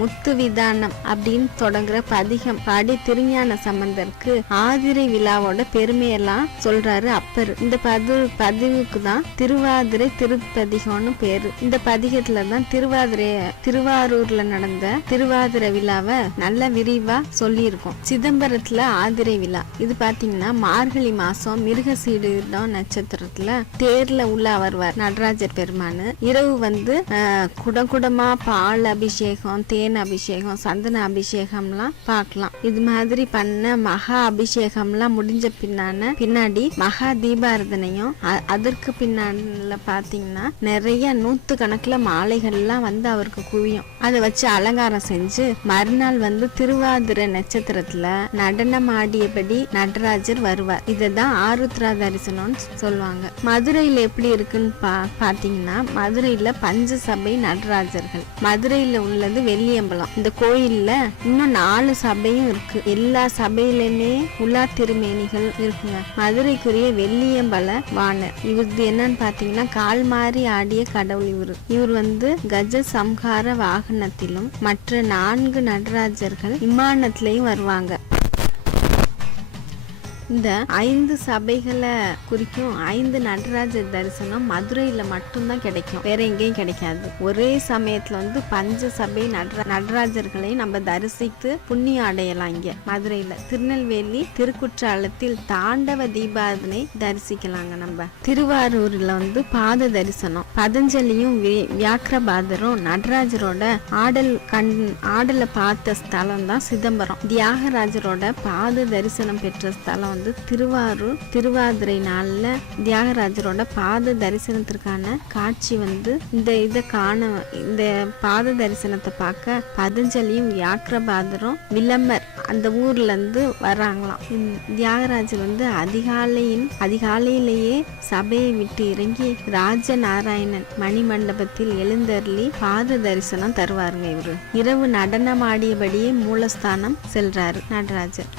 முத்து விதானம் அப்படின்னு தொடங்குற பதிகம் பாடி திருஞான சம்பந்தருக்கு ஆதிரை விழாவோட பெருமையெல்லாம் சொல்றாரு அப்பர். இந்த பதிவுக்கு தான் திருவாதிரை திருப்பதிகம்னு பேரு. இந்த பதிகத்துலதான் திருவாரூர்ல நடந்த திருவாதிரை விழாவை நல்ல விரிவா சொல்லி இருக்கோம். சிதம்பரத்துல ஆதிரை விழா இது பாத்தீங்கன்னா மார்கழி மாசம் மிருகசீரிடம் நட்சத்திரத்துல தேர்ல உள்ள வருவார் நடராஜர் பெருமானு. இரவு வந்து குடகுடமா பால் அபிஷேகம், தேன் அபிஷேகம், சந்தன அபிஷேகம்லாம் பார்க்கலாம். இது மாதிரி பண்ண மகா அபிஷேகம்லாம் முடிஞ்ச பின்னாடி மகா தீபாரதனையும் அதற்கு பின்னால பாத்தீங்கன்னா நிறைய 100 கணக்குல மாலைகள்லாம் வந்து அவருக்கு குவியும். அதை வச்சு அலங்காரம் செஞ்சு மறுநாள் வந்து திருவாதிரை நட்சத்திரத்துல நடனம் ஆடியபடி நடராஜர் வருவார். இததான் ஆருத்ரா தரிசனம்னு சொல்லுவாங்க. மதுரையில எப்படி இருக்குன்னு பாத்தீங்கன்னா மதுரையில பஞ்சசபை நடராஜர்கள், மதுரையில உள்ளது வெள்ளியம்பலம். இந்த கோயில்ல இன்னும் 4 சபையும் இருக்கு. எல்லா சபையிலுமே உலா திருமேனிகள் இருக்குங்க. மதுரைக்குரிய வெள்ளியம்பல வாணர் இவரது என்னன்னு பாத்தீங்கன்னா கால் மாறி ஆடிய கடவுள். இவர் வந்து கஜ சம்ஹார வாகனத்திலும் மற்ற 4 நடராஜர்கள் விமானத்திலையும் வருவாங்க. இந்த 5 சபைகளை குறிக்கும் 5 நடராஜர் தரிசனம் மதுரையில மட்டும்தான் கிடைக்கும், வேற எங்கேயும் கிடைக்காது. ஒரே சமயத்துல வந்து பஞ்ச சபை நடராஜர்களை நம்ம தரிசித்து புண்ணியம் அடையலாம். இங்க மதுரையில திருநெல்வேலி திருக்குற்றாலத்தில் தாண்டவ தீபாரதனை தரிசிக்கலாங்க. நம்ம திருவாரூர்ல வந்து பாத தரிசனம், பதஞ்சலியும் வியாக்கிரபாதரும் நடராஜரோட ஆடலை பார்த்த ஸ்தலம் தான் சிதம்பரம். தியாகராஜரோட பாத தரிசனம் பெற்ற ஸ்தலம் திருவாரூர். திருவாதிரை நாள்ல தியாகராஜரோட பாத தரிசனத்திற்கான காட்சி வந்து இந்த பாத தரிசனத்தை பார்க்க பதஞ்சலியும் வியாக்கிரபாதரும் விளம்பர் அந்த ஊர்ல இருந்து வர்றாங்களாம். தியாகராஜர் வந்து அதிகாலையிலேயே சபையை விட்டு இறங்கி ராஜநாராயணன் மணிமண்டபத்தில் எழுந்தருளி பாத தரிசனம் தருவாருங்க. இவரு இரவு நடனம் ஆடியபடியே மூலஸ்தானம் செல்றாரு நடராஜர்.